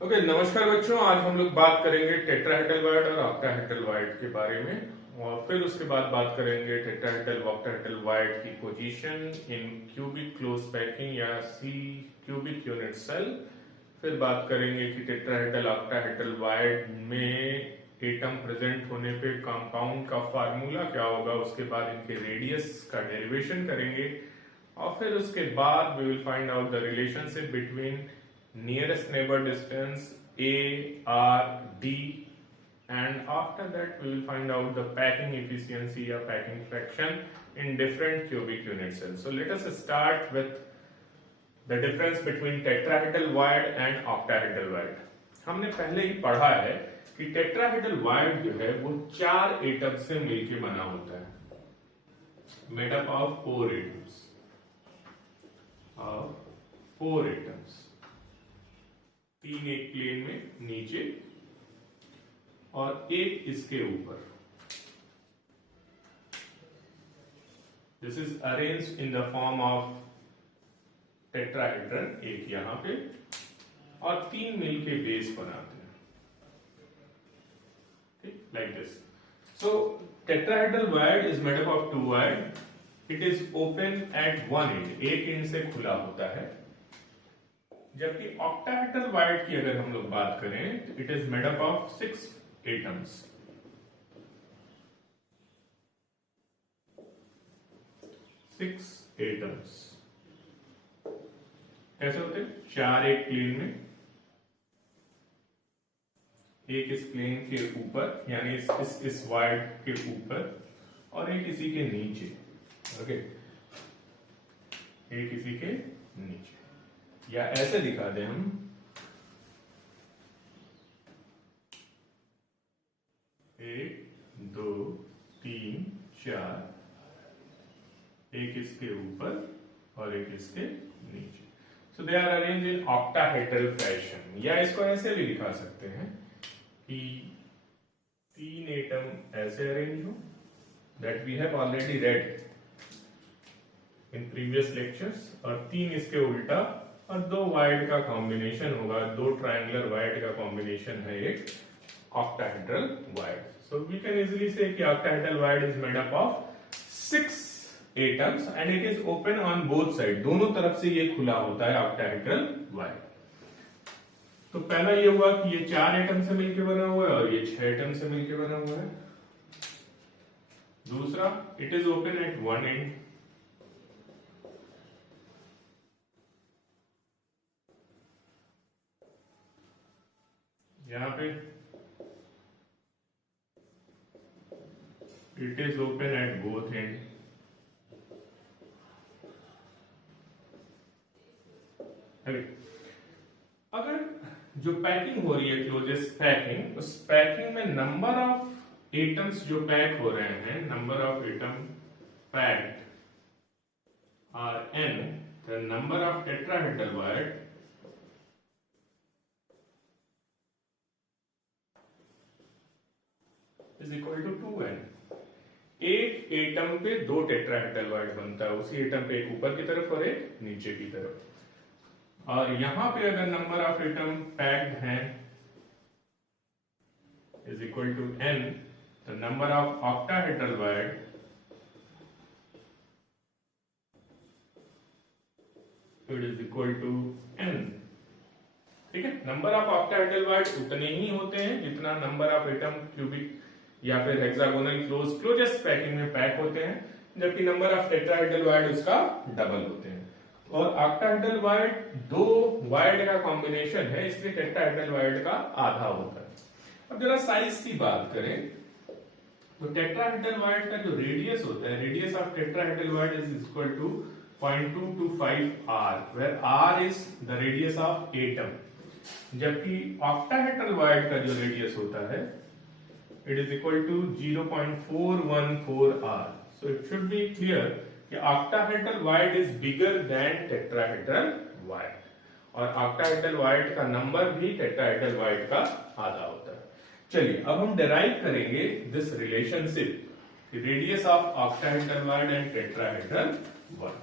Okay नमस्कार बच्चों, आज हम लोग बात करेंगे टेट्राहेड्रल वायड और ऑक्टाहेड्रल वायड के बारे में और फिर उसके बाद बात करेंगे टेट्राहेड्रल ऑक्टाहेड्रल वायड की position in cubic close packing या सी क्यूबिक यूनिट सेल। फिर बात करेंगे कि टेट्राहेड्रल ऑक्टाहेड्रल वायड में एटम प्रेजेंट होने पे कंपाउंड का फार्मूला क्या होगा, उसके बाद इनके रेडियस का डेरिवेशन करेंगे और फिर उसके बाद we will find out the relationship between nearest neighbor distance A, R, D, and after that we will find out the packing efficiency or packing fraction in different cubic unit cells. So let us start with the difference between tetrahedral wire and octahedral wire. हमने पहले ही पढ़ा है कि tetrahedral wire जो है वो 4 atom से मिलके बना होता है, मेड अप ऑफ 4 एटम्स, 3 एक प्लेन में नीचे और एक इसके ऊपर। This is arranged in the form of tetrahedron, एक यहां पे और 3 मिलके बेस बनाते हैं, ठीक, like this. So tetrahedral void is made up of 2 wire. It is open at one and, एक एंड से खुला होता है, जबकि ऑक्टाहेड्रल वायर की अगर हम लोग बात करें तो it is made up of 6 atoms. 6 atoms कैसे होते हैं? 4 एक प्लेन में, एक इस प्लेन के ऊपर यानी इस वायर के ऊपर और एक इसी के नीचे। ओके, एक इसी के नीचे, या ऐसे दिखा दें हम, एक, दो, तीन, चार, एक इसके ऊपर और एक इसके नीचे। So they are arrange in octahedral fashion, या इसको ऐसे भी दिखा सकते हैं कि 3 एटम ऐसे अरेंज हो, that we have already read in previous lectures, और 3 इसके उल्टा और 2 वायर्ड का कॉम्बिनेशन होगा, 2 ट्रायंगुलर वायर्ड का कॉम्बिनेशन है एक octahedral void. So we can easily say कि octahedral void is made up of 6 atoms and it is open on both side, दोनों तरफ से ये खुला होता है ऑक्टाहेड्रल वायर्ड। तो पहला ये हुआ कि ये 4 एटम से मिलकर बना हुआ है और ये 6 एटम से मिलकर बना हुआ है। दूसरा, it is open at one end, यहां पे it is open at both end. अगर जो पैकिंग हो रही है क्लोजेस्ट पैकिंग, उस पैकिंग में नंबर ऑफ एटम्स जो पैक हो रहे हैं, number of atom packed are n, the number of tetrahedral void is equal to 2n। एक एटम पे 2 टेट्राहेड्रल वायर बनता है, उसी एटम पे एक ऊपर की तरफ और एक नीचे की तरफ। और यहां पे अगर नंबर ऑफ एटम पैक्ड हैं is equal to n, the number of octahedral void it is equal to n। ठीक है, नंबर ऑफ ऑक्टाहेड्रल वायर उतने ही होते हैं जितना नंबर ऑफ एटम क्यूबिक या फिर हेक्सागोनल क्लोजेस्ट पैकिंग में पैक होते हैं, जबकि नंबर ऑफ टेट्राहेड्रल वायर उसका डबल होते हैं। और ऑक्टाहेड्रल वायर 2 वायर का कॉम्बिनेशन है, इसलिए टेट्राहेड्रल वायर का आधा होता है। अब जरा साइज की बात करें तो टेट्राहेड्रल वायर का जो रेडियस होता है, radius of tetrahedral void is equal to 0.225 r, where r is the radius of atom, जबकि ऑक्टाहेड्रल वायर का जो रेडियस होता है it is equal to 0.414 r. So it should be clear कि octahedral wire is bigger than tetrahedral wire, और octahedral wire का number भी tetrahedral wire का आधा होता है। चलिए अब हम derive करेंगे this relationship, radius of octahedral wire and tetrahedral wire।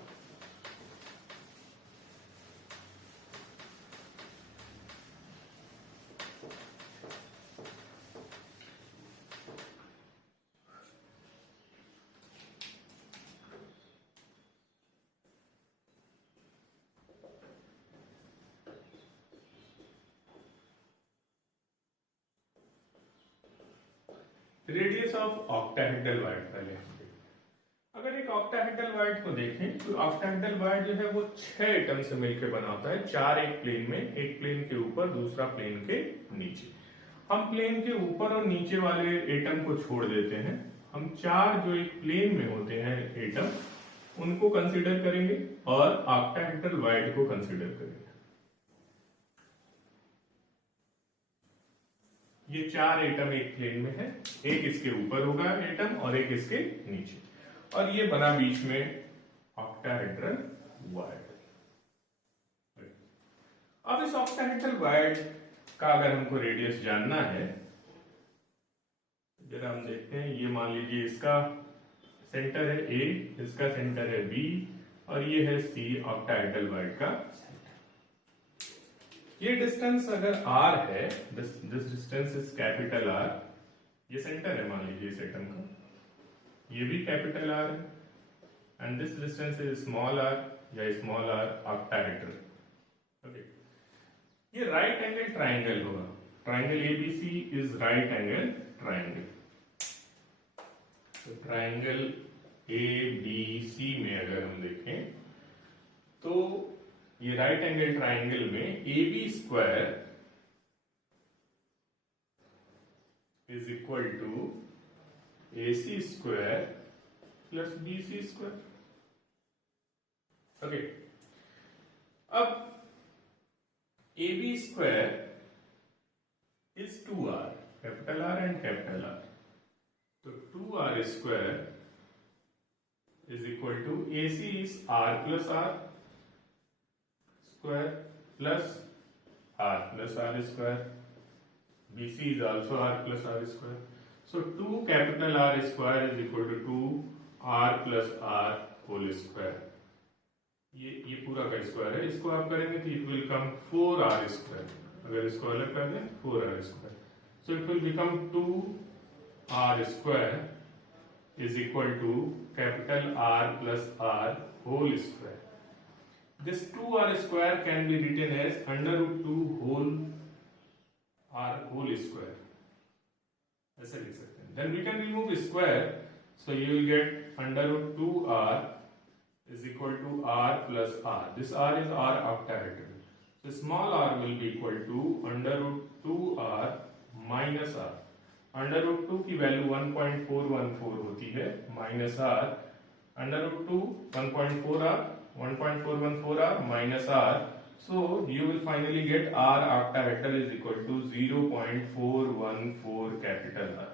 Radius of octahedral wired पहले हम देखें। अगर एक ऑक्टाहेड्रल वायर्ड को देखें तो ऑक्टाहेड्रल वायर्ड जो है वो 6 एटम से मिलकर बना होता है, 4 एक प्लेन में, एक प्लेन के ऊपर दूसरा प्लेन के नीचे। हम प्लेन के ऊपर और नीचे वाले एटम को छोड़ देते हैं, हम 4 जो एक प्लेन में होते हैं एटम उनको कंसीडर करेंगे और ऑक्टाहेड्रल वायर्ड को कंसीडर करेंगे। ये 4 एटम एक प्लेन में है, एक इसके ऊपर होगा एटम और एक इसके नीचे, और ये बना बीच में ऑक्टाहेड्रल वायर्ड। अब इस ऑक्टाहेड्रल वायर्ड का अगर हमको रेडियस जानना है, जरा हम देखते हैं। ये मान लीजिए इसका सेंटर है A, इसका सेंटर है B और ये है C ऑक्टाहेड्रल वायर्ड का। ये डिस्टेंस अगर r है, this distance is capital R, ये सेंटर है मान लीजिए इस एटम का, ये भी कैपिटल R है, and this distance is small r या स्मॉल r ऑक्टाहेड्रल। ओके, ये राइट एंगल ट्राइंगल होगा, triangle ABC is right angle triangle. तो ट्राइंगल ABC में अगर हम देखें तो ये राइट एंगल ट्राइंगल में AB square is equal to AC square plus BC square. Okay, अब AB square is 2R, capital R and capital R, तो 2R square is equal to AC is R plus R square plus R plus R square, BC is also R plus R square, so 2 capital R square is equal to 2 R plus R whole square। ये पूरा का square है, इसको आप करेंगे तो it will come 4R square, अगर इसको अलग कर दें 4R square, so it will become 2R square is equal to capital R plus R whole square। This 2R square can be written as under root 2 whole R whole square, ऐसा लिख सकते हैं। Then we can remove square, so you will get under root 2R is equal to R plus R. This R is R octahedral, so small r will be equal to under root 2R minus R। under root 2 की value 1.414 होती है, minus R under root 2 1.4R 1.414R minus R, so you will finally get R octahedral is equal to 0.414 capital R.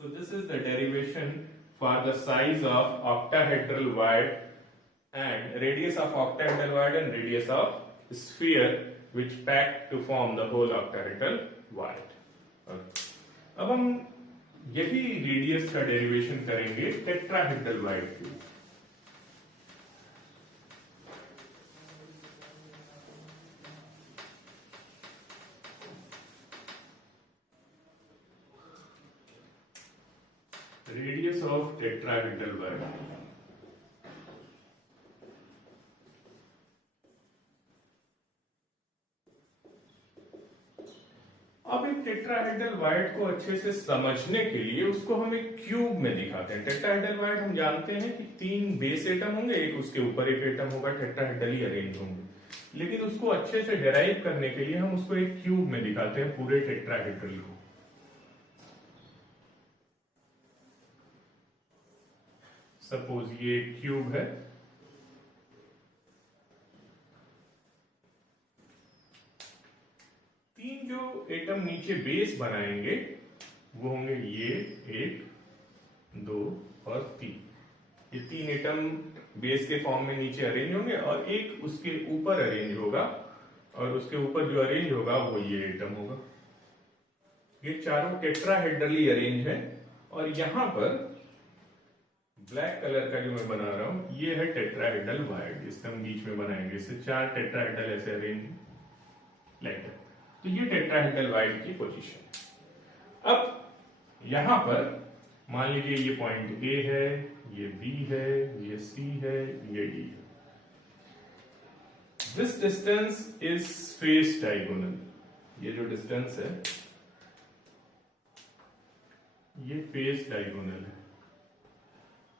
So this is the derivation for the size of octahedral wire and radius of octahedral wire and radius of sphere which pack to form the whole octahedral wire. Okay. अब हम यही radius का derivation करेंगे tetrahedral wire के। Radius of tetrahedral wire। अब एक tetrahedral wire को अच्छे से समझने के लिए उसको हम एक क्यूब में दिखाते हैं। टेट्राहेड्रल वायर हम जानते हैं कि 3 बेस एटम होंगे, एक उसके ऊपर एक एटम होगा, टेट्राहेड्रली अरेंज होंगे, लेकिन उसको अच्छे से डेराइव करने के लिए हम उसको एक क्यूब में दिखाते हैं पूरे टेट्राहेड्रल को। सपोज ये क्यूब है, तीन जो एटम नीचे बेस बनाएंगे वो होंगे ये 1, 2 और 3। ये 3 एटम बेस के फॉर्म में नीचे अरेंज होंगे और एक उसके ऊपर अरेंज होगा, और उसके ऊपर जो अरेंज होगा वो ये एटम होगा। ये चारों टेट्राहेड्रली अरेंज है, और यहां पर ब्लैक कलर का जो मैं बना रहा हूं ये है टेट्राहेड्रल वायर, जिससे हम बीच में बनाएंगे। इससे 4 टेट्राहेड्रल ऐसे अरेंज लाइक दैट। तो ये टेट्राहेड्रल वायर की पोजीशन। अब यहां पर मान लीजिए ये पॉइंट ए है, ये बी है, ये सी है, ये डी है। This distance is face diagonal. ये जो डिस्टेंस है ये फेस डायगोनल है,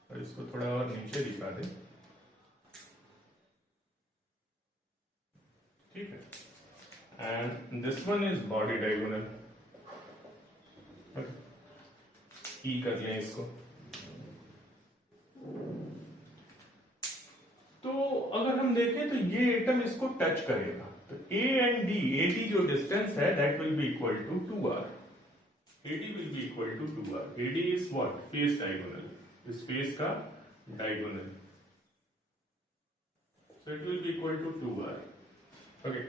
और इसको थोड़ा और नीचे दिखा दे, ठीक है। And this one is body diagonal, ई कर लें इसको। तो अगर हम देखें तो ये एटम इसको टच करेगा, तो A and D, A D जो डिस्टेंस है that will be equal to 2r, AD will be equal to 2r. AD is what? Face diagonal. This face का diagonal. So it will be equal to 2r. Okay.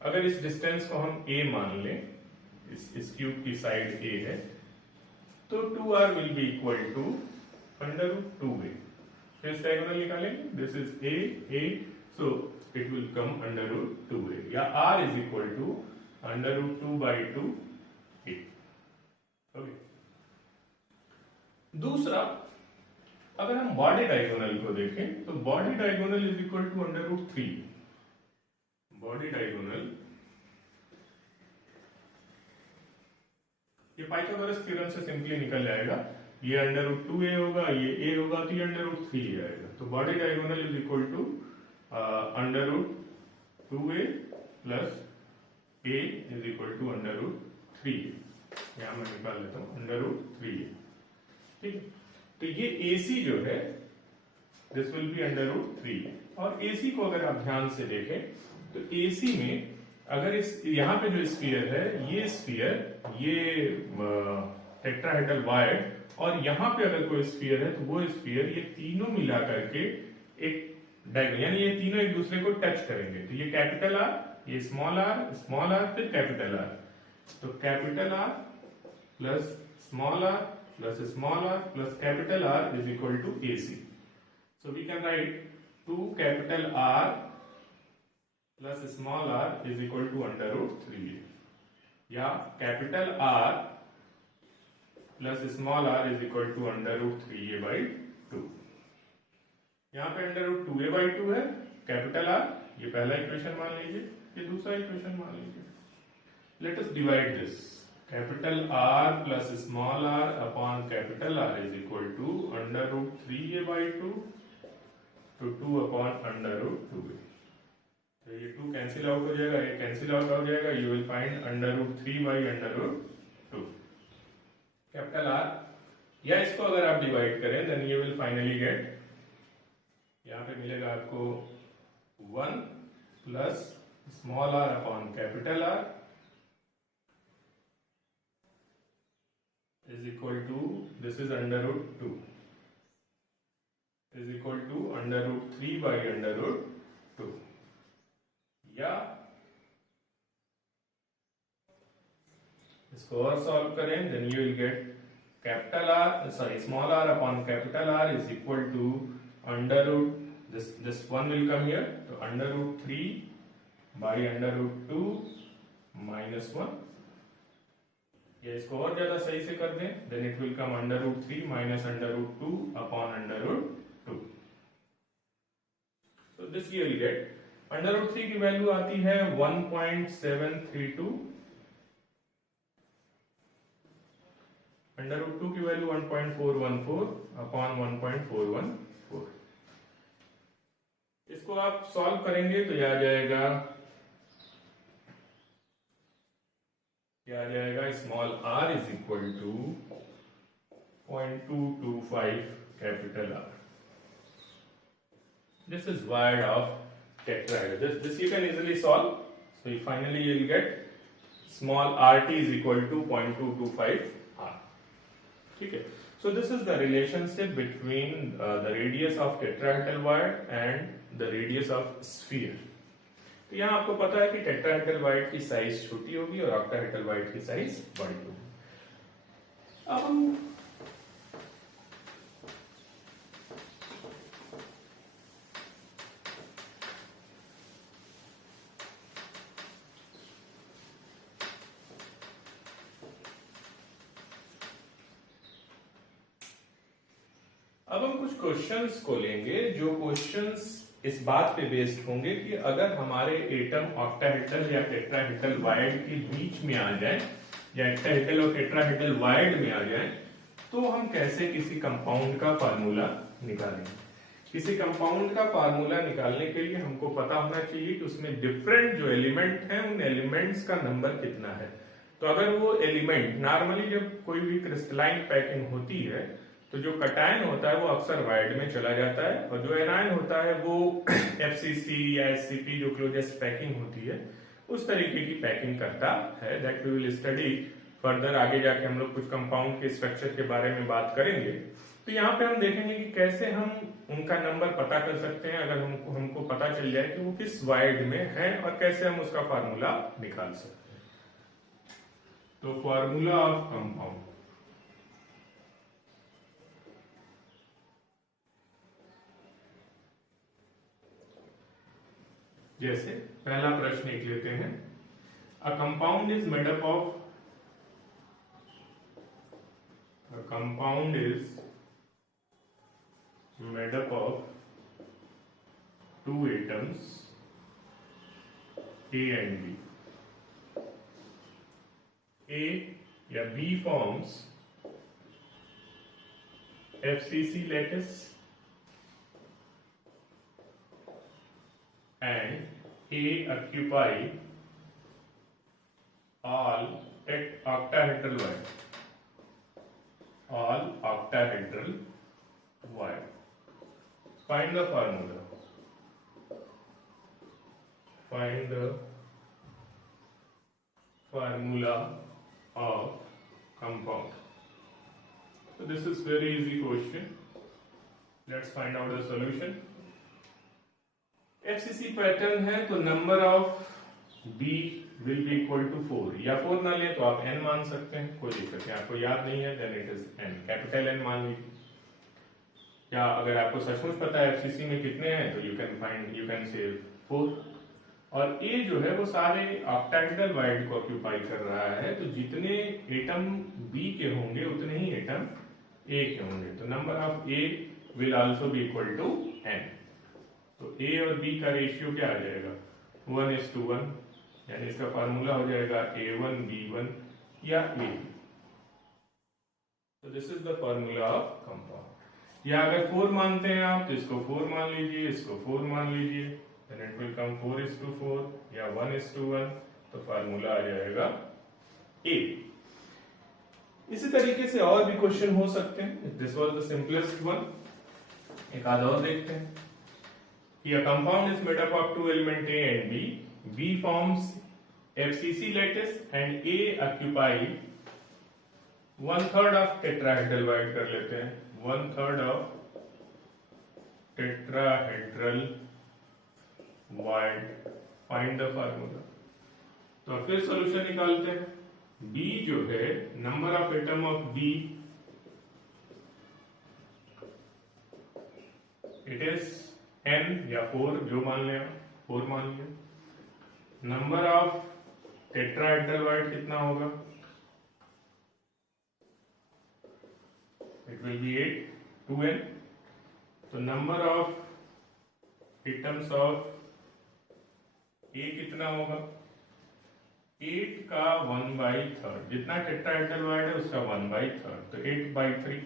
अगर इस distance को हम a मान लें, इस cube की side a है, तो 2r will be equal to under root 2a. Face diagonal निकालेंगे. This is a, so it will come under root 2a. या r is equal to under root 2 by 2a. Okay. दूसरा, अगर हम body diagonal को देखें तो body diagonal is equal to under root 3. Body diagonal, ये Pythagoras theorem से simply निकल जाएगा. ये अंडर रूट 2a होगा, ये a होगा, तो ये अंडर रूट 3 आएगा. तो body diagonal is equal to under root 2a plus a is equal to under root 3. यहां मैं निकाल लेता हूं अंडर रूट 3, ठीक है. तो ये AC जो है this will be under root 3. और AC को अगर आप ध्यान से देखें तो AC में अगर इस यहाँ पे जो स्फीयर है, ये स्फीयर, ये टेट्राहेड्रल वायर्ड, और यहाँ पे अगर कोई स्फीयर है तो वो स्फीयर, ये तीनों मिला करके एक डायगोनल, यानी ये तीनों एक दूसरे को टच करेंगे. तो ये कैपिटल R, ये स्मॉल r, फिर कैपिटल R. तो capital R plus small r plus small r plus capital R is equal to AC. So we can write 2 capital R plus small r is equal to under root 3a, या capital R plus small r is equal to under root 3a by 2. यहाँ पे under root 2a by 2 है, capital R, ये पहला equation मान लीजिए, ये दूसरा इक्वेशन मान लीजिए. Let us divide this. Capital R plus small r upon capital R is equal to under root 3a by 2 to 2 upon under root 2a. तो ये 2 कैंसिल आउट हो जाएगा, ये कैंसिल आउट हो जाएगा. You will find under root 3 by under root 2. Capital R, या इसको अगर आप डिवाइड करें then you will finally get, यहाँ पे मिलेगा आपको 1 plus small r upon capital R is equal to, this is under root 2, is equal to under root 3 by under root 2. या इसको और सॉल्व करें then you will get capital R, sorry, small r upon capital R is equal to under root, this one will come here, so under root 3 by under root 2 minus 1. या इसको और ज्यादा सही से कर दें then it will come under root 3 minus under root 2 upon under root 2. So this you will get, under root 3 की value आती है 1.732, under root 2 की वैल्यू 1.414 upon 1.414. इसको आप सॉल्व करेंगे तो यह आ जाएगा small r is equal to 0.225 capital R. This is wired of tetrahedral. This you can easily solve. So finally you will get small rt is equal to 0.225 R. ठीक है. So this is the relationship between the radius of tetrahedral wire and the radius of sphere. तो यहाँ आपको पता है कि tetrahedral void की size छोटी होगी और ऑक्टाहेड्रल वाइड की साइज बड़ी होगी. अब हम कुछ क्वेश्चंस को लेंगे, जो क्वेश्चंस इस बात पे बेस्ड होंगे कि अगर हमारे एटम ऑक्टाहेड्रल या टेट्राहेड्रल वाइड के बीच में आ जाए, या ऑक्टाहेड्रल और टेट्राहेड्रल वाइड में आ जाए, तो हम कैसे किसी कंपाउंड का फार्मूला निकालेंगे? किसी कंपाउंड का फार्मूला निकालने के लिए हमको पता होना चाहिए कि उसमें डिफरेंट जो एलिमेंट हैं उन एलिमेंट्स का नंबर कितना है। तो अगर वो एलिमेंट, नॉर्मली जब कोई भी क्रिस्टलाइन पैकिंग होती है तो जो कटायन होता है वो अक्सर वाइड में चला जाता है, और जो एनायन होता है वो FCC या SCP जो क्लोजेस्ट पैकिंग होती है उस तरीके की पैकिंग करता है। That we will study further, आगे जाके हम लोग कुछ कंपाउंड के स्ट्रक्चर के बारे में बात करेंगे। तो यहाँ पे हम देखेंगे कि कैसे हम उनका नंबर पता कर सकते हैं अगर हमको पता चल जाए कि वो किस वाइड में है, और कैसे हम उसका फार्मूला निकाल सकते हैं। तो फार्मूला ऑफ कंपाउंड, जैसे पहला प्रश्न लिख लेते हैं। A compound is made up of, a compound is made up of two atoms A and B. A या B forms FCC lattice and A occupy all octahedral wire. All octahedral wire. Find the formula. Find the formula of compound. So this is very easy question. Let's find out the solution. FCC pattern है तो number of B will be equal to 4, या 4 ना ले तो आप n मान सकते हैं, कोई दिक्कत नहीं। आपको याद नहीं है then it is n, capital N मान लीजिए। या अगर आपको सचमुच पता है FCC में कितने हैं तो you can say 4। और A जो है वो सारे ऑक्टाहेड्रल वाइड को ऑक्यूपाई कर रहा है, तो जितने एटम B के होंगे उतने ही एटम A के होंगे, तो number of A will also be equal to n। तो A और B का रेशियो क्या आ जाएगा? 1:1, यानी इसका फार्मूला हो जाएगा A1B1 या A। तो this is the formula of compound. या अगर 4 मानते हैं आप तो इसको 4 मान लीजिए, इसको 4 मान लीजिए, देन इट विल कम 4:4 या 1:1, तो फार्मूला आ जाएगा A। इसी तरीके से और भी क्वेश्चन हो सकते हैं। This was the simplest one. एक आधा और देखते हैं। A compound is made up of two elements A and B. B forms FCC lattice and A occupy 1/3 of tetrahedral wide कर लेते हैं, 1/3 of tetrahedral wide। Find the formula। तो फिर सॉल्यूशन निकालते हैं। B जो है number of atom of B, it is n या 4, जो मान लिया 4 मान लिया। नंबर ऑफ टेट्राहेड्रल वाइड कितना होगा? It will be 8, 2n। तो number of atoms of A कितना होगा? 8 का 1/3, जितना टेट्राहेड्रल वाइड है उसका 1/3, तो 8/3।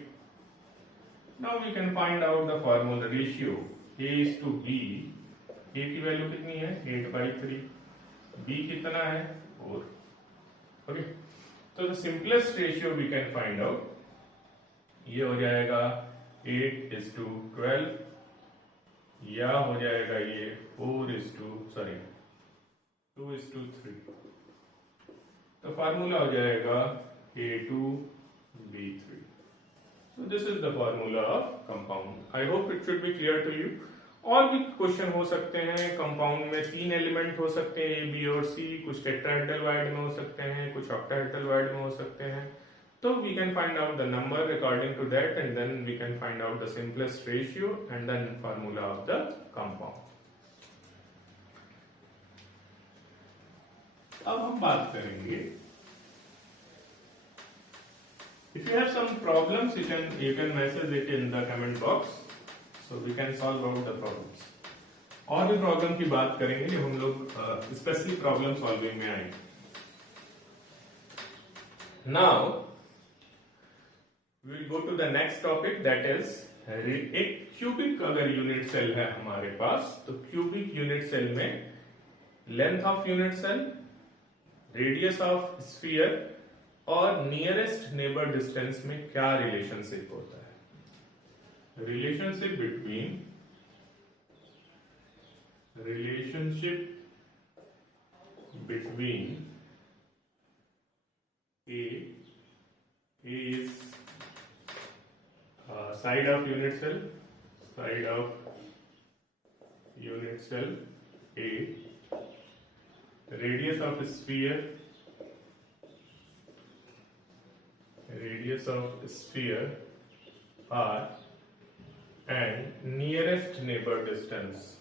Now we can find out the formula ratio A:B। A की वैल्यू कितनी है? 8/3। B कितना है? 4। ओके, तो the simplest ratio we can find out, ये हो जाएगा 8:12, या हो जाएगा ये 2:3। तो फार्मूला हो जाएगा A2B3। So this is the formula of compound. I hope it should be clear to you. और भी क्वेश्चन हो सकते हैं। कंपाउंड में 3 एलिमेंट हो सकते हैं, A, B और C। कुछ टेट्राहेड्रल वाइड में हो सकते हैं, कुछ ऑक्टाहेड्रल वाइड में हो सकते हैं। तो we can find out the number according to that, and then we can find out the simplest ratio and then formula of the compound. अब हम बात करेंगे, if you have some problems you can message it in the comment box, so we can solve out the problems. और भी problem की बात करेंगे जब हम लोग स्पेशली प्रॉब्लम सॉल्विंग में आएंगे। Now We will go to the next topic, that is एक क्यूबिक अगर यूनिट सेल है हमारे पास, तो क्यूबिक यूनिट सेल में length of unit cell, radius of sphere और नियरेस्ट नेबर डिस्टेंस में क्या रिलेशनशिप होता है? Relationship between A is side of unit cell A, radius of sphere R, and nearest neighbor distance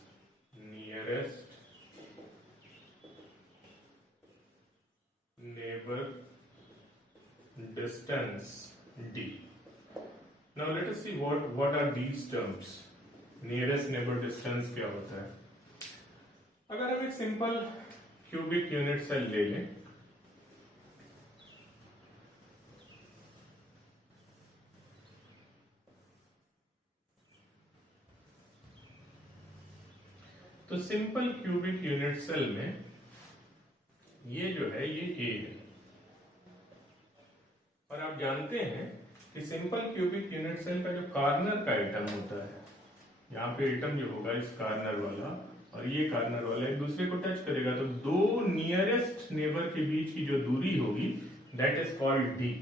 D. Now let us see what are these terms. Nearest neighbor distance क्या होता है? अगर हम एक सिंपल क्यूबिक यूनिट सेल ले लें, तो simple cubic unit cell में ये जो है ये A है, और आप जानते हैं कि सिंपल क्यूबिक यूनिट सेल का जो कॉर्नर का एटम होता है, यहाँ पे एटम जो होगा इस कॉर्नर वाला और ये कॉर्नर वाला एक दूसरे को टच करेगा, तो दो नियरेस्ट नेबर के बीच की जो दूरी होगी दैट इज कॉल्ड D.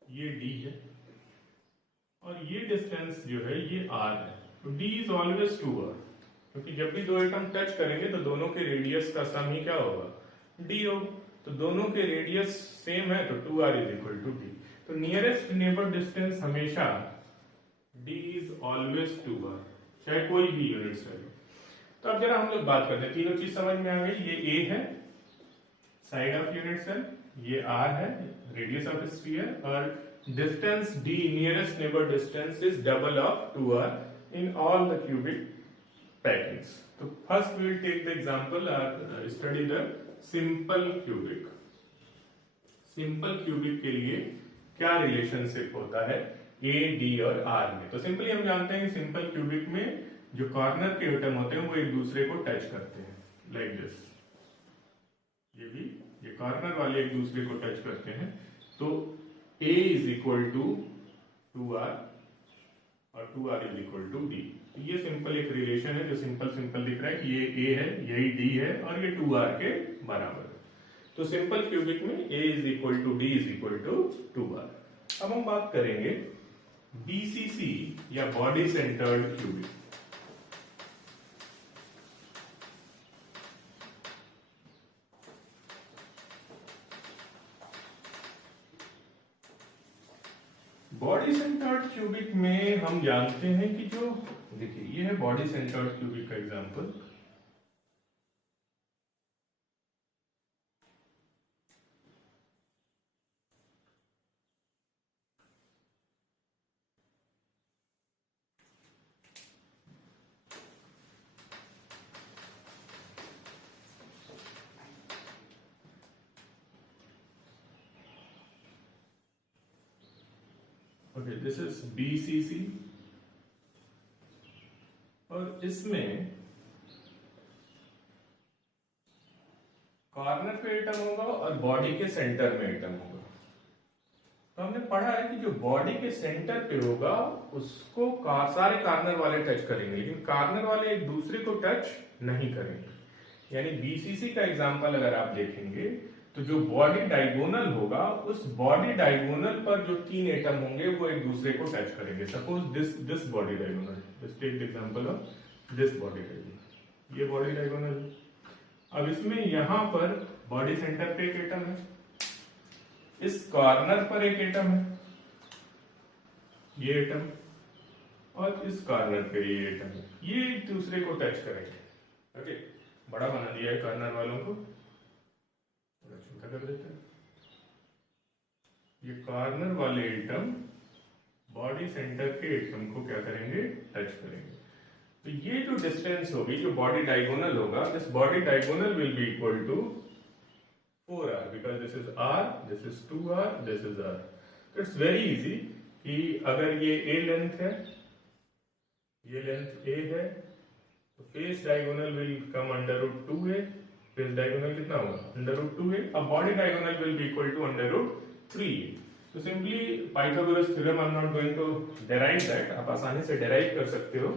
ये D है और ये डिस्टेंस जो है ये R है. तो D इज ऑलवेज 2R, क्योंकि जब भी दो एटम टच करेंगे तो दोनों के रेडियस का सम ही क्या होगा? D होगा. तो दोनों के रेडियस सेम है तो 2R is equal to D. तो नियरेस्ट नेबर डिस्टेंस हमेशा D इज ऑलवेज 2R, चाहे कोई भी यूनिट सेल. तो अब जरा हम लोग बात करते हैं, तीनों चीज समझ में आ गई. ये A है साइड ऑफ यूनिट सेल, ये R है रेडियस ऑफ स्फीयर, और distance D nearest neighbour distance is double of 2R in all the cubic packings. तो first we will take the example और study the simple cubic. Simple cubic के लिए क्या relationship होता है A, D और R में? तो सिंपली हम जानते हैं कि सिंपल क्यूबिक में जो कॉर्नर के एटम होते हैं वो एक दूसरे को टच करते हैं, लाइक दिस. ये भी ये कॉर्नर वाले एक दूसरे को टच करते हैं, तो A is equal to 2R और 2R is equal to D. ये सिंपल एक रिलेशन है जो सिंपल दिख रहा है कि ये A है, यही D है और ये 2R के बराबर है. तो सिंपल क्यूबिक में A is equal to D is equal to 2R. अब हम बात करेंगे BCC या body centred cubic. Body centred cubic में हम जानते हैं कि जो देखिए ये है बॉडी सेंटर्ड क्यूबिक का example. Okay, this is BCC और इसमें कॉर्नर पे एटम होगा और बॉडी के सेंटर में एटम होगा. तो हमने पढ़ा है कि जो बॉडी के सेंटर पे होगा उसको सारे कॉर्नर वाले टच करेंगे, लेकिन कॉर्नर वाले एक दूसरे को टच नहीं करेंगे. यानी BCC का एग्जांपल अगर आप देखेंगे तो जो बॉडी डायगोनल होगा उस बॉडी डायगोनल पर जो तीन एटम होंगे वो एक दूसरे को टच करेंगे. Suppose this body diagonal, just take the example of this body diagonal. ये बॉडी डायगोनल. अब इसमें यहां पर बॉडी सेंटर पे एक एटम है, इस कॉर्नर पर एक एटम है, ये एटम, और इस कॉर्नर पे ये एटम है. ये एक दूसरे को टच करेंगे. ओके, बड़ा बना दिया है कॉर्नर वालों को, छोटा कर देते हैं. ये कॉर्नर वाले एटम बॉडी सेंटर के एटम को क्या करेंगे? टच करेंगे. तो ये जो डिस्टेंस होगी, जो बॉडी डायगोनल होगा, this body diagonal will be equal to 4R, because this is R, this is 2R, this is R. It's very easy कि अगर ये ए लेंथ है, ये लेंथ ए है, तो face diagonal will come under root 2a, face diagonal कितना होगा under root 2a, अब body diagonal will be equal to under root 3a। तो simply Pythagoras theorem, I am not going to derive that, आप आसानी से derive कर सकते हो।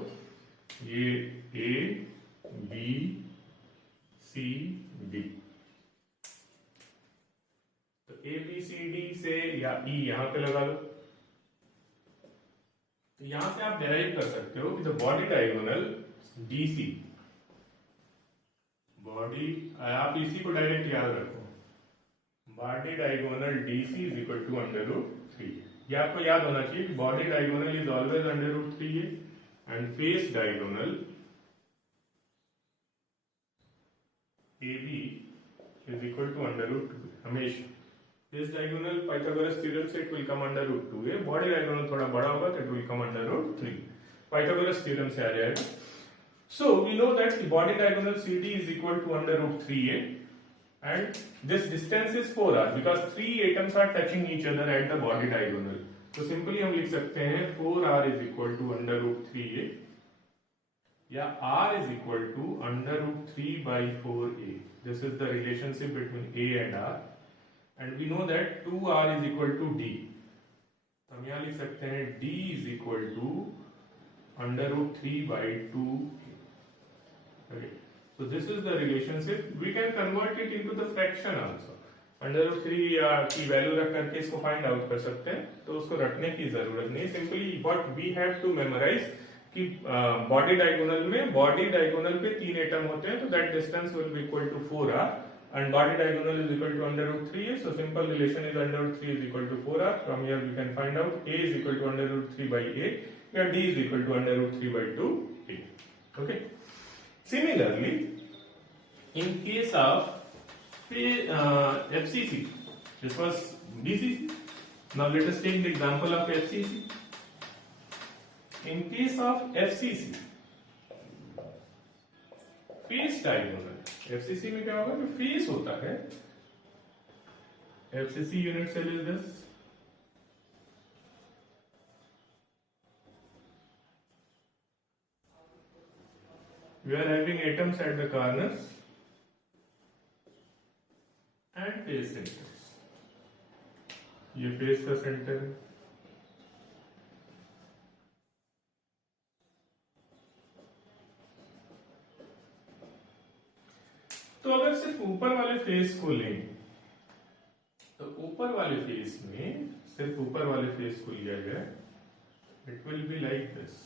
ये ए बी सी डी, तो ए बी सी डी से या ई यहां पे लगा लो, तो यहां से आप डेराइव कर सकते हो कि the body diagonal DC, body, आप इसी को डायरेक्ट याद रखो, body diagonal DC is equal to under root 3। ये आपको याद होना चाहिए कि body diagonal is always under root 3 and face diagonal AB is equal to under root 2 हमेशा। फेस डायगोनल पाइथागोरस थ्योरम से it will come under root 2a, body diagonal थोड़ा बड़ा होगा तो it will come under root 3, Pythagoras theorem से आ जाएगा। So we know that the body diagonal CD is equal to under root 3a and this distance is 4r because 3 atoms are touching each other at the body diagonal. तो simply हम लिख सकते हैं 4r is equal to under root 3a या r is equal to under root 3 by 4a. This is the relationship between a and r and we know that 2r is equal to d. तो हम यहाँ लिख सकते हैं d is equal to under root 3 by 2a. Okay, so this is the relationship. We can convert it into the fraction also. Under root 3 की value रख करके इसको फाइंड आउट कर सकते हैं, तो उसको रखने की जरूरत नहीं। Simply what we have to memorise कि बॉडी डायगोनल में, बॉडी डायगोनल पे 3 एटम होते हैं, तो that distance will be equal to 4r and body diagonal is equal to under root 3a, so simple relation is under root 3 is equal to 4r. From here we can find out a is equal to under root 3 by a, where d is equal to under root 3 by 2a. Okay, similarly in case of FCC, this was BCC, now let us take the example of FCC. In case of FCC, face diagonal, FCC में क्या होगा, जो face होता है, FCC unit cell is this, we are having atoms at the corners and face centers. ये face का centre है, तो अगर सिर्फ ऊपर वाले फेस को लें, तो ऊपर वाले फेस में सिर्फ ऊपर वाले फेस को लिया जाए, it will be like this.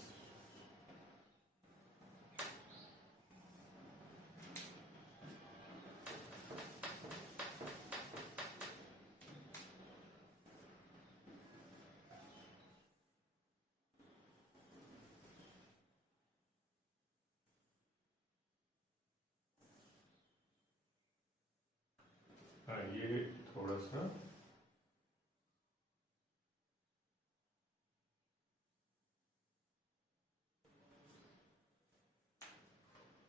ये थोड़ा सा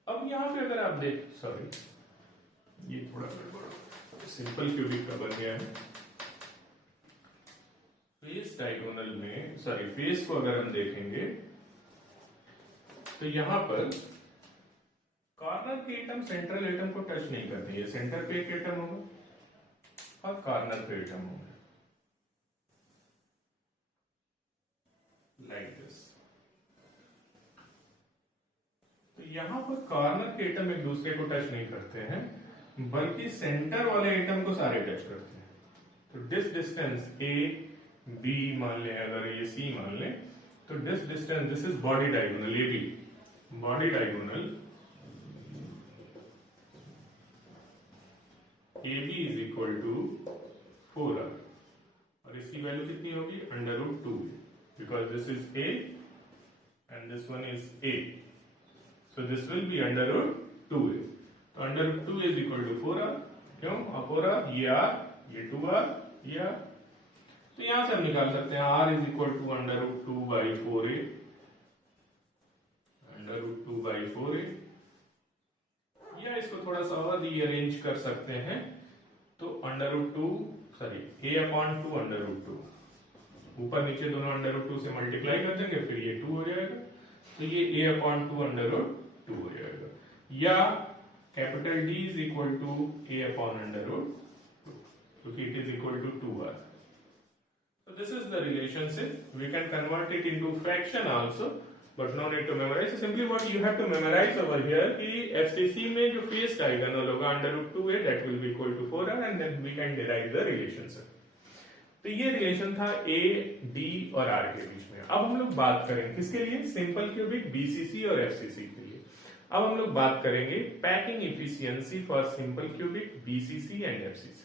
अब यहां पे अगर आप देख, सॉरी ये थोड़ा गड़बड़, सिंपल क्यूबिक का बन गया है। फेस डायगोनल में, सॉरी फेस को अगर हम देखेंगे तो यहां पर कॉर्नर के एटम सेंट्रल एटम को टच नहीं करते, ये सेंटर पे एक एटम होगा और कॉर्नर पे एटम होगा, लाइक दिस। तो यहां पर कॉर्नर के एटम एक दूसरे को टच नहीं करते हैं, बल्कि सेंटर वाले एटम को सारे टच करते हैं। तो दिस डिस्टेंस ए बी मान लें, अगर ये सी मान लें, तो this distance, this is body diagonal A B, body diagonal AB is equal to 4r और इसकी वैल्यू कितनी होगी, under root 2, because this is A and this one is A, so this will be under root 2a। तो under root 2 is equal to 4r, क्यों, 4r, ये r, ये 2r, ये r, तो यहां से हम निकाल सकते हैं r is equal to under root 2 by 4a, under root 2 by 4a, या इसको थोड़ा सा और रीअरेंज कर सकते हैं, तो under root 2, sorry a upon 2 under root 2, ऊपर नीचे दोनों अंडर रूट 2 से मल्टीप्लाई कर देंगे, फिर ये 2 हो जाएगा, तो ये a अपॉन 2 अंडर रूट 2 हो जाएगा, या capital D is equal to a upon under root 2, क्योंकि it is equal to 2r. So this is the relationship. We can convert it into fraction also, but no need to memorize. So simply what you have to memorize over here कि FCC में जो face diagonal होगा under root 2a, that will be equal to 4r, and then we can derive the relationship. तो ये relation था A, D और R के बीच में. अब हम लोग बात करेंगे किसके लिए? सिंपल क्यूबिक, BCC और FCC के लिए. अब हम लोग बात करेंगे packing efficiency for simple cubic, BCC and FCC.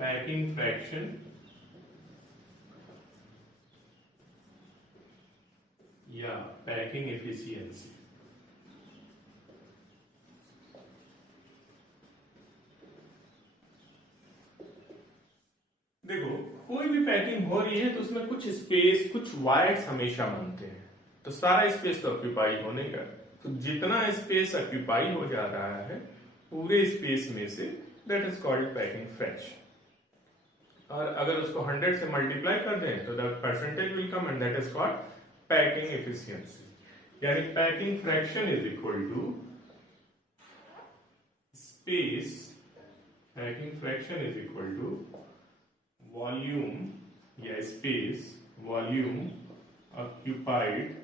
Packing fraction या पैकिंग एफिशिएंसी. देखो कोई भी पैकिंग हो रही है तो उसमें कुछ स्पेस, कुछ वायर्स हमेशा बनते हैं, तो सारा स्पेस तो ऑक्यूपाई होने का, तो जितना स्पेस ऑक्यूपाई हो जा रहा है पूरे स्पेस में से, that is called packing fraction. और अगर उसको 100 से मल्टीप्लाई कर दें तो the percentage will come and that is called packing efficiency. यानी packing fraction is equal to space, packing fraction is equal to volume या space, volume occupied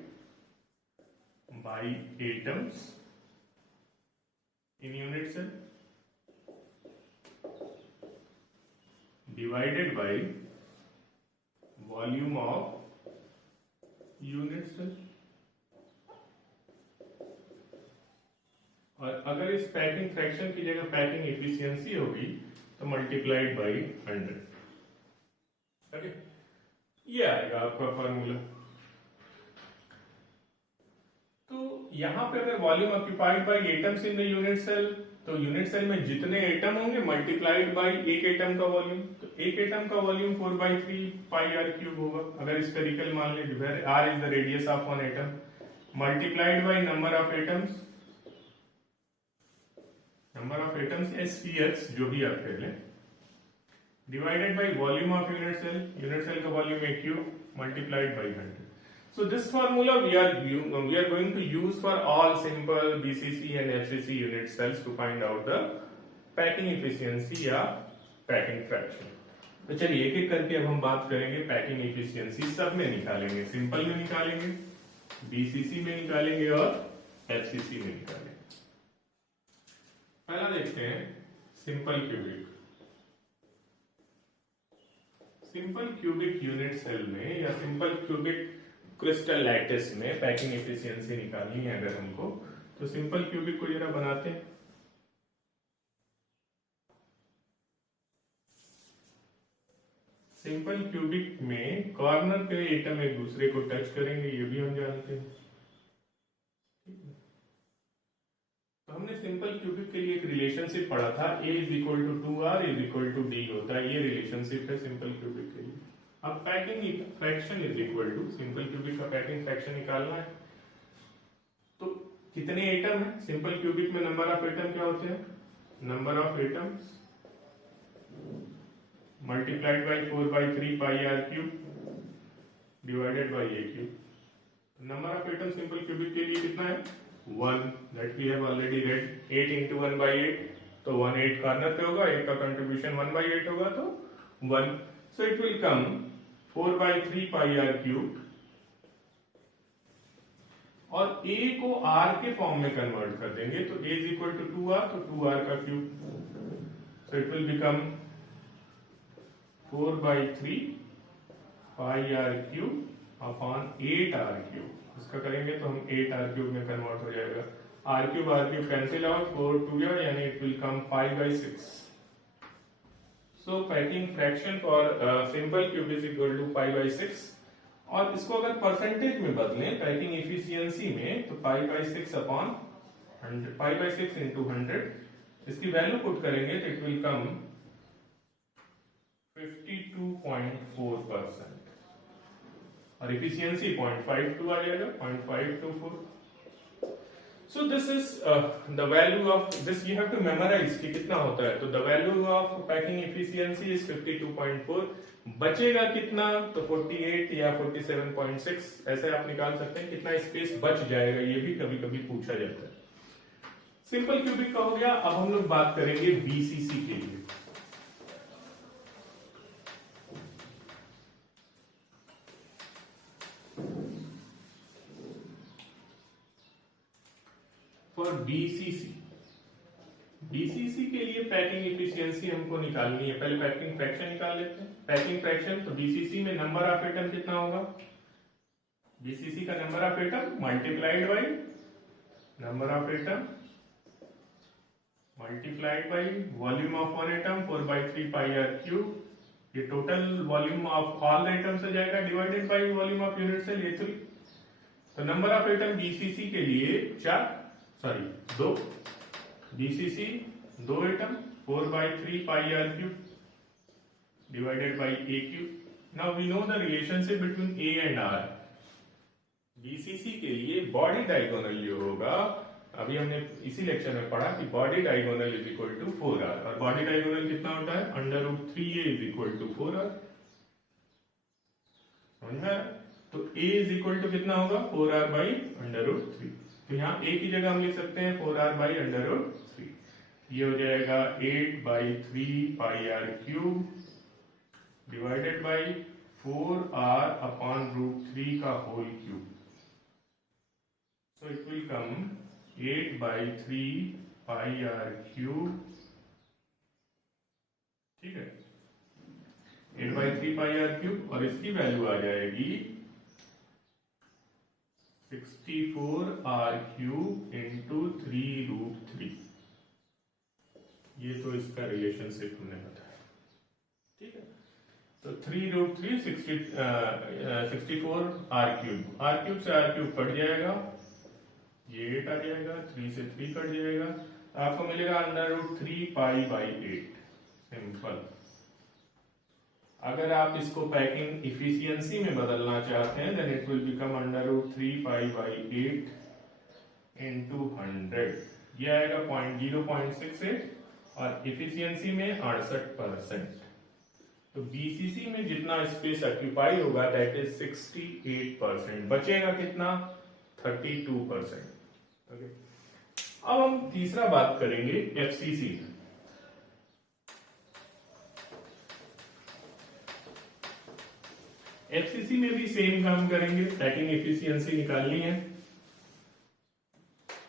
by atoms in unit cell divided by volume of unit cell. और अगर इस packing fraction की जगह packing efficiency होगी तो multiplied by 100. Okay, ये आएगा आपका फॉर्मूला. तो यहां पे अगर volume occupied by atoms in the unit cell, तो यूनिट सेल में जितने एटम होंगे मल्टीप्लाइड बाई एक एटम का वॉल्यूम, तो एक एटम का वॉल्यूम 4/3 पाई आर क्यूब होगा. अगर स्फेरिकल मान लीजिए, where r is the radius of one atom, multiplied by number of atoms, number of atoms या स्फीयर्स जो भी आप कह लें, divided by volume of unit cell का वॉल्यूम है cube, multiplied by 100. So this formula we are going to use for all simple BCC and FCC unit cells to find out the packing efficiency या packing fraction. तो चलिए एक एक करके अब हम बात करेंगे पैकिंग एफिशिएंसी. सब में निकालेंगे, सिंपल में निकालेंगे, BCC में निकालेंगे और FCC में निकालेंगे. पहला देखते हैं simple cubic. Simple cubic unit cell में या सिंपल क्यूबिक क्रिस्टल लैटिस में पैकिंग एफिशिएंसी निकालनी है अगर हमको, तो सिंपल क्यूबिक को जरा बनाते हैं. सिंपल क्यूबिक में कॉर्नर पे एटम एक दूसरे को टच करेंगे, ये भी हम जानते हैं. तो हमने सिंपल क्यूबिक के लिए एक रिलेशनशिप पढ़ा था, A is equal to 2R is equal to D होता है. ये रिलेशनशिप है सिंपल क्यूबिक के लिए. अब packing fraction is equal to, simple cubic का पैकिंग फ्रैक्शन निकालना है, तो कितने एटम है सिंपल क्यूबिक में? नंबर ऑफ एटम क्या होते हैं? Number of atoms multiplied by 4/3 pi are cube divided by a cube. Number of atom simple cubic के लिए कितना है? 1. That we have already read. 8 into 1/8, तो 1 8 कॉर्नर पे होगा, 8 का कंट्रीब्यूशन 1/8 होगा, तो 1. So it will come 4/3 pi are cube, और a को r के फॉर्म में कन्वर्ट कर देंगे, तो a is equal to 2r, तो 2r का cube. So it will become 4/3 pi are cube upon 8r cube. इसका करेंगे तो हम 8r क्यूब में कन्वर्ट हो जाएगा. r क्यूब कैंसिल आउट, 4 2 यानी it will come 5/6. So packing fraction for simple cube is equal to pi by 6, और इसको अगर परसेंटेज में बदलें पैकिंग इफिशियंसी में तो पाई by 6 upon 100, pi by 6 into 100, इसकी वैल्यू पुट करेंगे तो इट विल कम 52.4%, और इफिशियंसी 0.52 आ जाएगा, 0.524. So this is the value of this, you have to memorize कि कितना होता है. तो the value of packing efficiency is 52.4. बचेगा कितना, तो 48 या 47.6 ऐसे आप निकाल सकते हैं. कितना स्पेस बच जाएगा ये भी कभी कभी पूछा जाता है. सिंपल क्यूबिक का हो गया. अब हम लोग बात करेंगे बीसीसी के लिए. फॉर बीसीसी, बीसीसी के लिए पैकिंग इफिशियंसी हमको निकालनी है. पहले पैकिंग फ्रैक्शन निकाल लेते हैं. पैकिंग फ्रैक्शन, तो बीसीसी में नंबर ऑफ एटम कितना होगा, बीसीसी का number of atom multiplied by number of atom multiplied by volume of one atom 4/3 pi are cube. ये total volume of all atoms हो जाएगा divided by volume of unit cell ये 3. तो number of atom BCC के लिए 2, BCC 2 atom 4/3 pi are cube divided by a cube. Now we know the relationship between a and r. BCC के लिए body diagonal जो होगा, अभी हमने इसी लेक्चर में पढ़ा कि body diagonal is equal to 4r, और बॉडी डायगोनल कितना होता है, √3a is equal to 4r. समझा? तो a इज इक्वल टू कितना होगा, 4r बाई √3. तो यहाँ a की जगह हम लिख सकते हैं 4r बाई √3. ये हो जाएगा 8/3 pi are cube divided by 4r upon √3 का whole cube. So it will come 8/3 pi are cube. ठीक है, 8/3 पाई आर क्यूब, और इसकी वैल्यू आ जाएगी 64r क्यूब इंटू 3√3. ये तो इसका रिलेशनशिप हमने बताया. ठीक है, तो 3√3 64r क्यूब, आर क्यूब से आर क्यूब कट जाएगा, ये 8 आ जाएगा, 3 से 3 कट जाएगा, तो आपको मिलेगा √3 पाई बाई 8. सिंपल. अगर आप इसको पैकिंग इफिशियंसी में बदलना चाहते हैं then it will become √3 pi by 8 into 100. ये आएगा 0.68, और इफिशियंसी में 68%. तो बीसीसी में जितना स्पेस ऑक्यूपाई होगा दैट इज 68%. बचेगा कितना, 32%. ओके. अब हम तीसरा बात करेंगे एफसीसी. एफसीसी में भी सेम काम करेंगे. पैकिंग इफिशियंसी निकालनी है.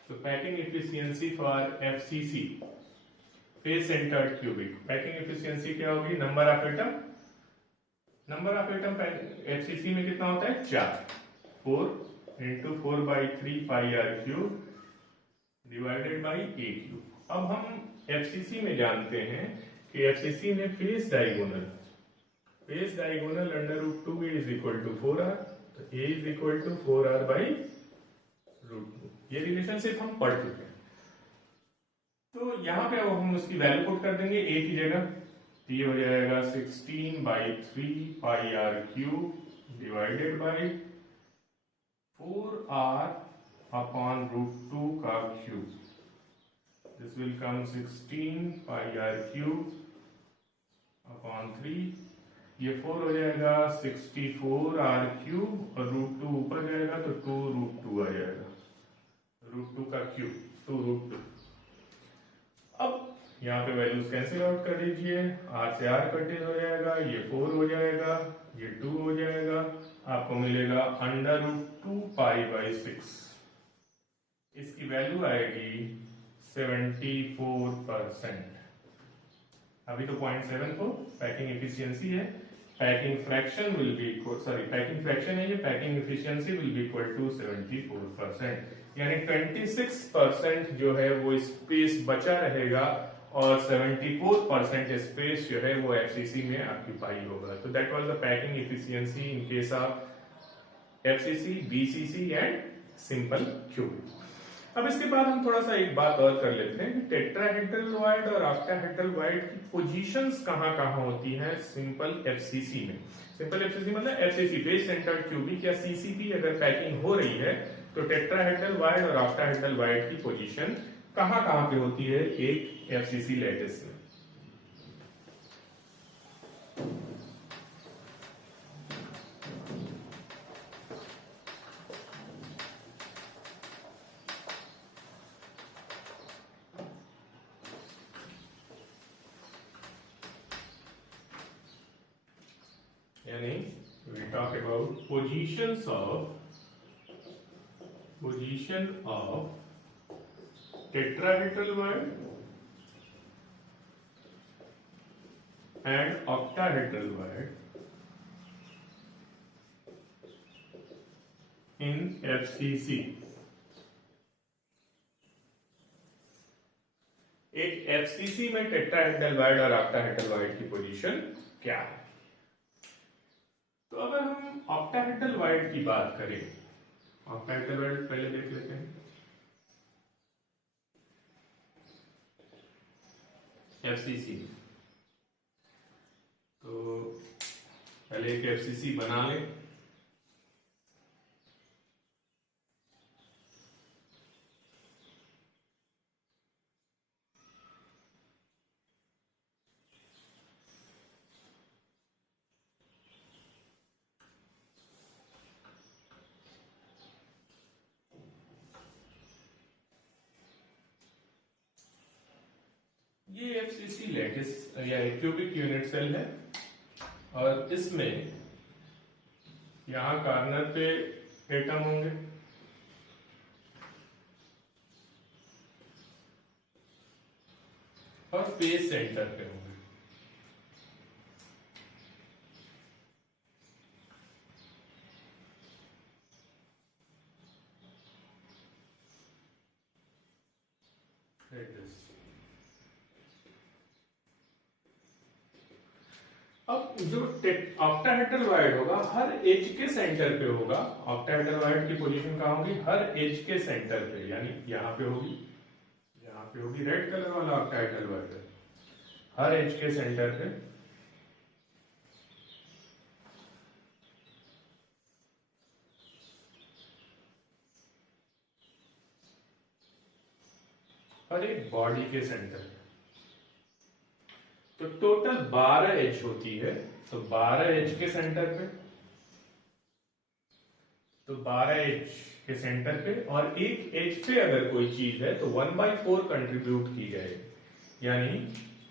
तो packing efficiency for FCC, face centred cubic, packing efficiency क्या होगी, नंबर ऑफ एटम एफसीसी में कितना होता है, 4. 4 into 4/3 pi are cube divided by a cube. अब हम एफसीसी में जानते हैं कि एफसीसी में face diagonal √2a is equal to 4r. तो a is equal to 4r by √2. ये रिलेशनशिप हम पढ़ चुके हैं. तो यहाँ पे अब हम उसकी वैल्यू पुट कर देंगे a की जगह. तो ये हो जाएगा 16/3 pi are cube divided by 4r upon √2 का cube. This will come 16 pi are cube upon 3. ये 4 हो जाएगा 64r क्यूब, और √2 ऊपर जाएगा तो 2√2 आ जाएगा. √2 का क्यूब 2√2. अब यहाँ पे वैल्यूज कैंसिल आउट कर दीजिए. r से r कट हो जाएगा, ये 4 हो जाएगा, ये 2 हो जाएगा. आपको मिलेगा √2 पाई बाई 6. इसकी वैल्यू आएगी 74%. अभी तो 0.74 पैकिंग इफिशियंसी है. Packing fraction will be packing fraction है ये, packing efficiency will be equal to 74%. यानी 26% जो है वो स्पेस बचा रहेगा, और 74% स्पेस जो है वो एफसीसी में ऑक्यूपाई होगा। तो that was the packing efficiency in case of FCC, BCC and simple cubic. अब इसके बाद हम थोड़ा सा एक बात और कर लेते हैं कि टेट्राहेड्रल वाइड और ऑक्टाहेड्रल वाइड की पोजीशंस कहाँ कहाँ होती हैं सिंपल एफसीसी में। सिंपल एफसीसी मतलब एफसीसी फेस सेंटर्ड क्यूबिक या सीसीपी अगर पैकिंग हो रही है तो टेट्राहेड्रल वाइड और ऑक्टाहेड्रल वाइड की पोजीशन कहाँ कहाँ पे होती है एक एफसीसी लैटिस में। यानी we talk about position of tetrahedral word and octahedral word in FCC। एक FCC में टेट्राहेड्रल वाइड और ऑक्टाहेड्रल वाइड की पोजीशन क्या है। तो अगर हम ऑक्टाहेड्रल वाइड की बात करें, ऑक्टाहेड्रल वाइड पहले देख लेते हैं। एफसीसी तो पहले एक एफसीसी बना लें। ये एफसीसी लैटिस या क्यूबिक यूनिट सेल है और इसमें यहां कॉर्नर पे एटम होंगे और फेस सेंटर पे होंगे। अब जो ऑक्टाहेड्रल वाइड होगा हर एज के सेंटर पे होगा। ऑक्टाहेड्रल वाइड की पोजीशन कहाँ होगी, हर एज के सेंटर पे, यानी यहाँ पे होगी, यहाँ पे होगी रेड कलर वाला ऑक्टाहेड्रल वाइड हर एज के सेंटर पे। और एक बॉडी के सेंटर पे। तो टोटल 12 एज होती है। तो 12 एज के सेंटर पे, तो 12 एज के सेंटर पे और एक एज पे अगर कोई चीज है तो 1/4 कंट्रीब्यूट की जाएगी। यानी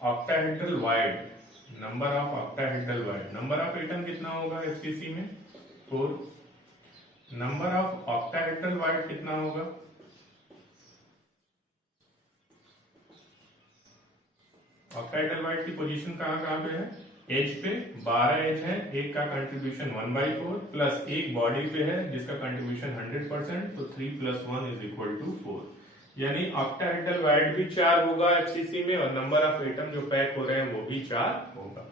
octahedral wide, number of octahedral wide, number of atom कितना होगा एफसीसी में 4। नंबर ऑफ ऑक्टाहेड्रल वाइड कितना होगा, ऑक्टाहेड्रल वाइड की पोजीशन कहाँ कहाँ पे है, एज पे 12 एज है, एक का कंट्रीब्यूशन 1/4 प्लस एक बॉडी पे है जिसका कंट्रीब्यूशन 100%, तो 3 + 1 = 4। यानी ऑक्टाहेड्रल वाइड भी 4 होगा एफसीसी में और नंबर ऑफ एटम जो पैक हो रहे हैं वो भी 4 होगा।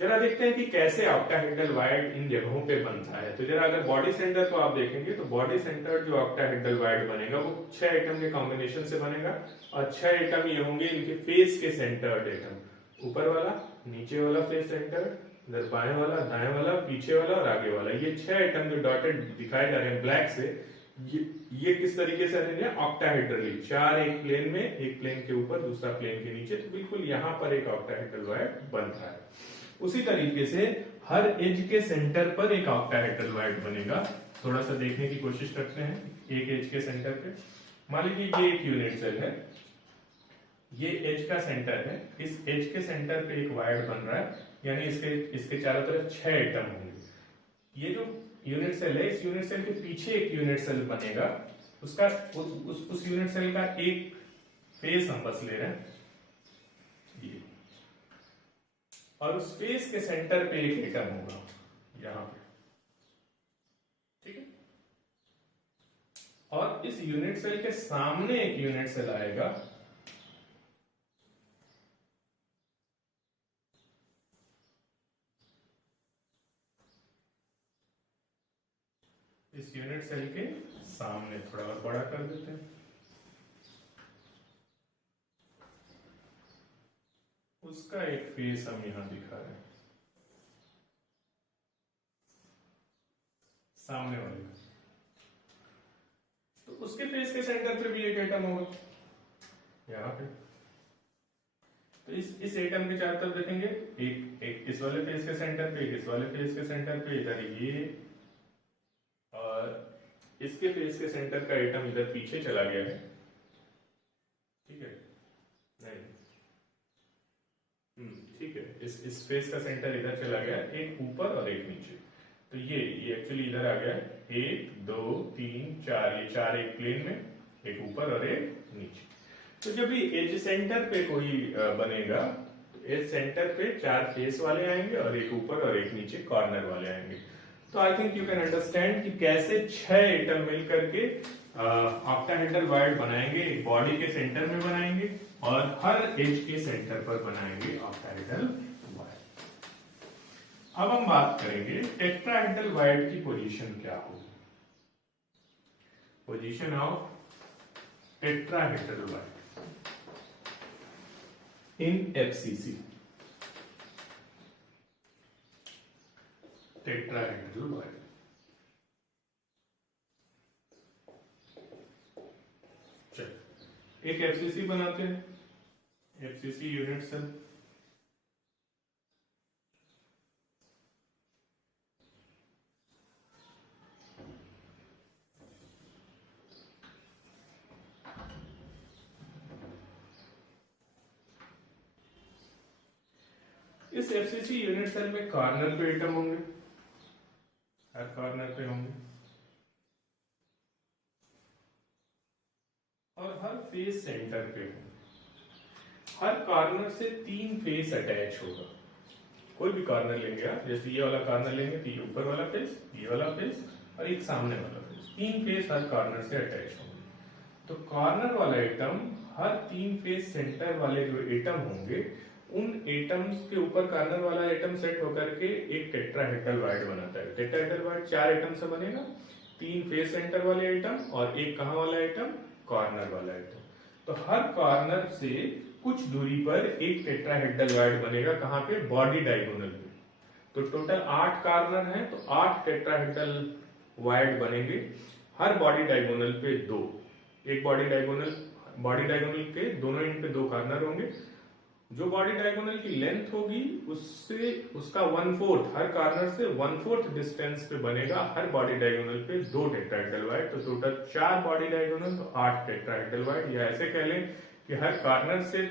जरा देखते हैं कि कैसे ऑक्टाहेड्रल वाइड इन जगहों पे बनता है। तो जरा अगर बॉडी सेंटर को आप देखेंगे तो बॉडी सेंटर जो ऑक्टाहेड्रल वाइड बनेगा वो 6 एटम के कॉम्बिनेशन से बनेगा और 6 एटम ये होंगे इनके फेस के सेंटर्ड एटम, ऊपर वाला, नीचे वाला फेस सेंटर, इधर बाएं वाला, दाएं वाला, पीछे वाला और आगे वाला। ये 6 एटम जो डॉटेड दिखाए जा रहे हैं ब्लैक से, ये किस तरीके से रहेंगे, ऑक्टाहेड्रली, 4 एक प्लेन में, एक प्लेन के ऊपर दूसरा प्लेन के नीचे। तो बिल्कुल यहाँ पर एक ऑक्टाहेड्रल वाइड बन रहा है। उसी तरीके से हर एज के सेंटर पर एक ऑक्टाहेड्रल वाइड बनेगा। थोड़ा सा देखने की कोशिश करते हैं। एक एज के सेंटर पे मान लीजिए ये एक यूनिट सेल है, ये एज का सेंटर है, इस एज के सेंटर पे एक वाइड बन रहा है, यानी इसके चारों तरफ 6 एटम होंगे। ये जो यूनिट सेल है, इस यूनिट सेल के पीछे एक यूनिट सेल बनेगा, उसका उस यूनिट सेल का एक फेस हम बस ले रहे हैं ये, और उस फेस के सेंटर पे एक एटम होगा यहां पे, ठीक है। और इस यूनिट सेल के सामने एक यूनिट सेल आएगा, इस यूनिट सेल के सामने थोड़ा और बड़ा कर देते हैं। उसका एक फेस हम यहां दिखा रहे हैं, सामने वाले। तो उसके फेस के सेंटर पे भी एक एटम होगा यहां पे। तो इस एटम के चारों तरफ देखेंगे, एक इस वाले फेस के सेंटर पे, एक इस वाले फेस के सेंटर पे, इधर ये, और इसके फेस के सेंटर का एटम इधर पीछे चला गया है। ठीक है, नहीं, ठीक है, इस फेस का सेंटर इधर चला गया, एक ऊपर और एक नीचे। तो ये एक्चुअली इधर आ गया, 1 2 3 4, ये चार एक प्लेन में, एक ऊपर और एक नीचे। तो जब भी एज सेंटर पे कोई बनेगा, तो एज सेंटर पे चार फेस वाले आएंगे और एक ऊपर और एक नीचे कॉर्नर वाले आएंगे। तो I think you can understand कि कैसे 6 एटम मिल करके ऑक्टाहेड्रल वायर्ड बनाएंगे, एक बॉडी के सेंटर में बनाएंगे और हर एज के सेंटर पर बनाएंगे ऑक्टाहेड्रल वायर्ड। अब हम बात करेंगे टेट्राहेड्रल वायर्ड की पोजीशन क्या होगी। Position of tetrahedral wired in FCC, tetrahedral wire। चल एक FCC बनाते हैं, FCC यूनिट सेल। इस एफसीसी यूनिट सेल में कॉर्नर पे एटम होंगे, हर कॉर्नर पे होंगे, और हर फेस सेंटर पे होंगे। हर कॉर्नर से 3 फेस अटैच होगा। कोई भी कॉर्नर लेंगे आप, जैसे ये वाला कॉर्नर लेंगे तो ये ऊपर वाला फेस, ये वाला फेस और एक सामने वाला फेस, 3 फेस हर कॉर्नर से अटैच होंगे। तो कॉर्नर वाला एटम हर 3 फेस सेंटर वाले जो एटम होंगे, उन एटम्स के ऊपर कॉर्नर वाला एटम सेट होकर के एक टेट्राहेड्रल वायर्ड बनाता है। टेट्राहेड्रल वायर्ड 4 एटम से बनेगा, 3 फेस सेंटर वाले एटम और एक कहां वाला एटम, कॉर्नर वाला एटम। तो हर कॉर्नर से कुछ दूरी पर एक टेट्राहेड्रल वायर्ड बनेगा, कहां पे, बॉडी डायगोनल पे। तो टोटल 8 कॉर्नर हैं, तो 8 टेट्राहेड्रल वायर्ड बनेंगे। हर बॉडी डायगोनल पे 2, एक बॉडी डायगोनल के दोनों एंड पे 2 कॉर्नर होंगे। जो बॉडी डायगोनल की लेंथ होगी उससे उसका 1/4, हर कॉर्नर से 1/4 डिस्टेंस पे बनेगा हर बॉडी डायगोनल पे 2 टेट्राहेड्रल वायर्ड। तो टोटल 4 बॉडी डायगोनल, तो 8 टेट्राहेड्रल वायर्ड। या ऐसे कह लें कि हर कॉर्नर से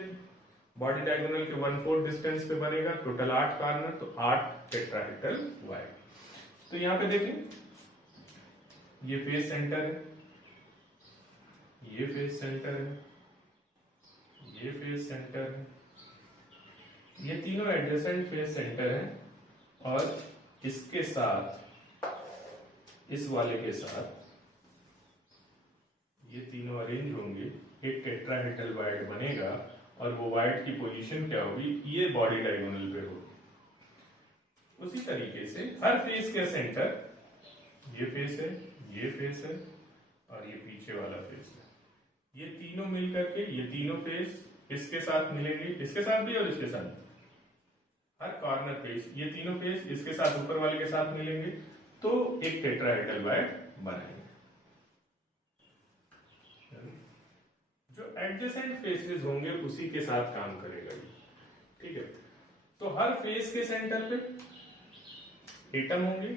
बॉडी डायगोनल के 1/4 डिस्टेंस पे बनेगा, टोटल 8 कॉर्नर, तो 8 टेट्राहेड्रल वायर्ड। तो यहां पे देखें, ये फेस सेंटर है, ये फेस सेंटर है, ये फेस सेंटर है, ये तीनों एडजेसेंट फेस सेंटर हैं, और इसके साथ, इस वाले के साथ ये तीनों अरेंज होंगे, एक टेट्राहेड्रल वायर्ड बनेगा। और वो वायर्ड की पोजीशन क्या होगी, ये बॉडी डायगोनल पे होगी। उसी तरीके से हर फेस के सेंटर, ये फेस है, ये फेस है और ये पीछे वाला फेस है, ये तीनों मिलकर के, ये तीनों फेस इसके साथ मिलेंगे, इसके साथ भी और इसके साथ भी। हर कॉर्नर फेस, ये तीनों फेस इसके साथ ऊपर वाले के साथ मिलेंगे, तो एक टेट्राहेड्रल वायर्ड बनाएंगे। जो एडजेसेंट फेसेस होंगे उसी के साथ काम करेगा ये। ठीक है, तो हर फेस के सेंटर पे एटम होंगे,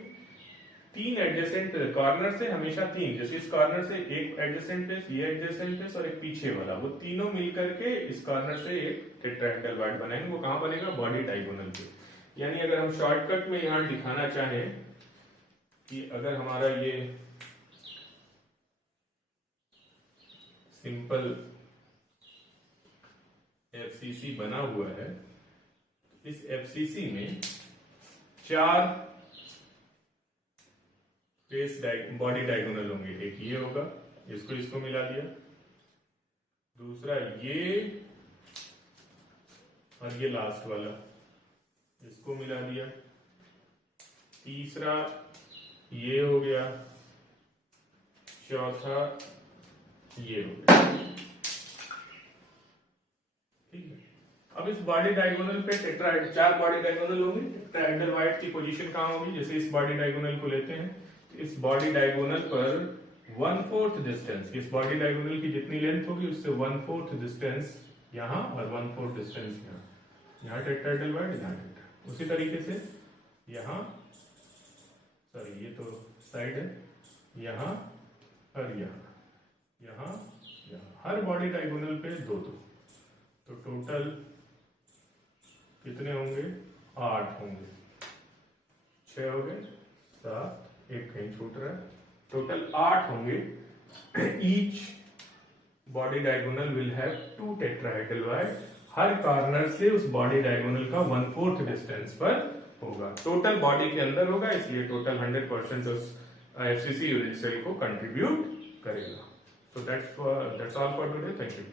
3 एडजेसेंट कॉर्नर से, हमेशा 3, जैसे इस कॉर्नर से एक एडजेसेंट फेस, ये एडजेसेंट फेस और एक पीछे वाला, वो तीनों मिलकर के इस कॉर्नर से एक टेट्राहेड्रल वायर्ड बनाएंगे। वो कहां बनेगा, बॉडी डायगोनल पे। यानी अगर हम शॉर्टकट में यहां दिखाना चाहें कि अगर हमारा ये सिंपल एफसीसी बना हुआ है, इस एफसीसी में 4 फेस बॉडी डायगोनल होंगे। एक ये होगा, इसको मिला दिया, दूसरा ये, और ये लास्ट वाला, इसको मिला दिया, तीसरा ये हो गया, चौथा ये हो गया। ठीक है, अब इस बॉडी डायगोनल पे टेट्राहेड्रल, 4 बॉडी डायगोनल होंगे, टेट्राहेड्रल की पोजीशन कहाँ होगी? जैसे इस बॉडी डायगोनल को लेते हैं, इस बॉडी डायगोनल पर 1/4 डिस्टेंस, इस बॉडी डायगोनल की जितनी लेंथ होगी उससे 1/4 डिस्टेंस यहाँ और 1/4 डिस्टेंस यहाँ, यहाँ टेट्राहेड्रल वाइड, यहाँ टेट्रा। उसी तरीके से यहाँ, सॉरी ये तो साइड है, यहाँ और यहाँ, यहाँ यहाँ, हर बॉडी डायगोनल पे 2-2, तो टोटल कितने होंगे? 8 होंगे, 6 हो गए, 7, एक कहीं छूट रहा है, टोटल 8 होंगे। Each body diagonal will have 2 tetrahedral void, her corner से उस बॉडी डायगोनल का 1/4 डिस्टेंस पर होगा, टोटल बॉडी के अंदर होगा, इसलिए टोटल 100% उस FCC यूनिट सेल को कंट्रीब्यूट करेगा। So that's all for today. Thank you.